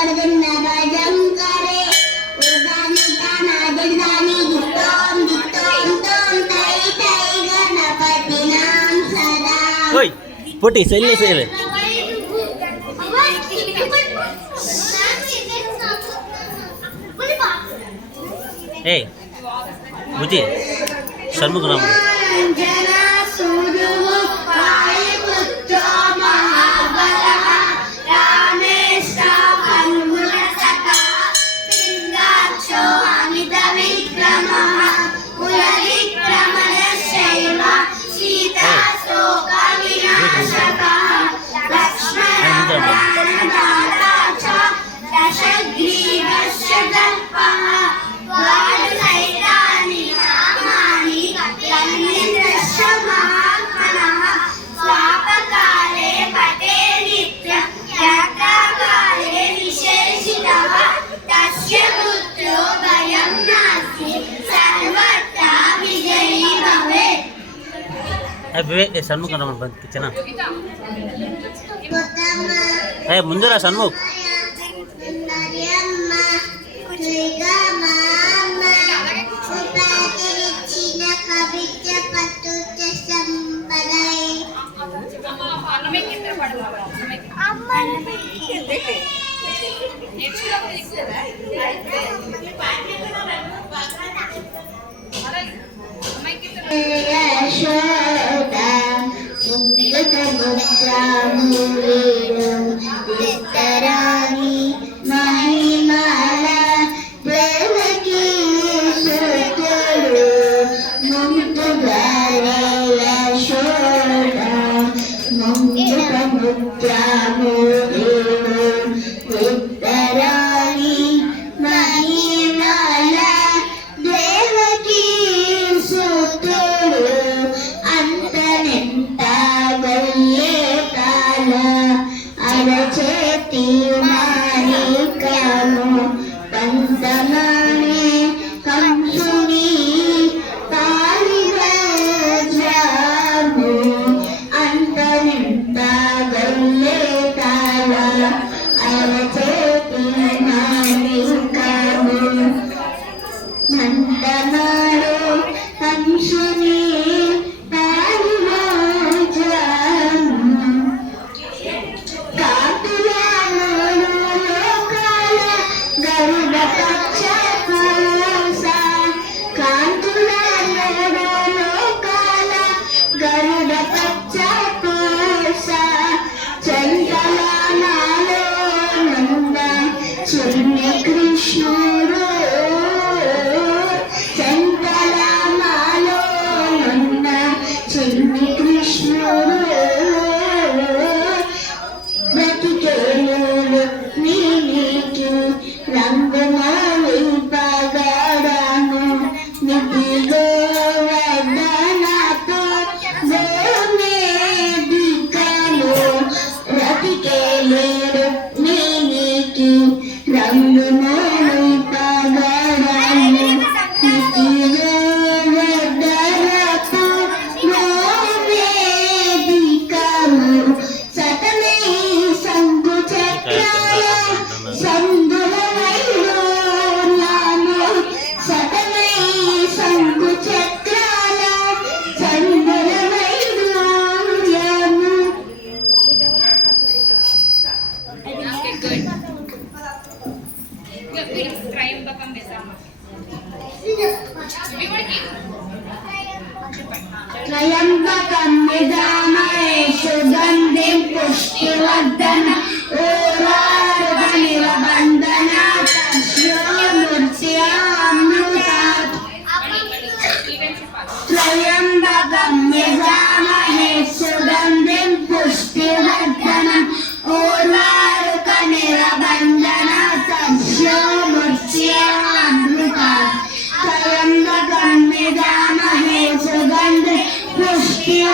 कर देना भजन करे उदानी ताना दिलदानी गितोम गितोम तोम तई तई गणपति नाम सदा ओय पोटी सेल सेल ஏய் புஜி சண்முகம் ಏ ಸಣ್ಮುಖ ನಮ್ಮ ಬಂದು ಕಿಚನ ಏ ಮುಂಜಾನೆ ಸಣ್ಮುಖ అమ్మ Yeah. good. You have been trying to come with Amma. त्रयम्बकं विदामहे सुगन्धिं पुष्टिवर्धनम्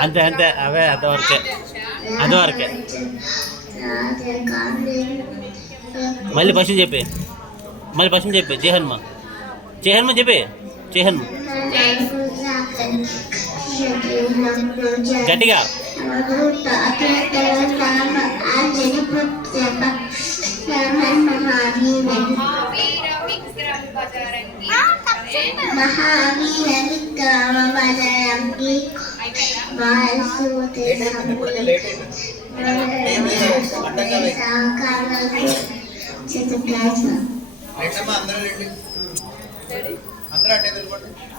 అంతే అంతే అవే అంతవరకే అంతవరకే మళ్ళీ ఫస్ట్ చెప్పి. మళ్ళీ ఫస్ట్ చెప్పి. జయహన్మ జయహన్మ చెప్పి. జయహన్మ గట్టిగా. మహావీర విక్రమ అందరూ అంటే వెళ్ళిపోండి.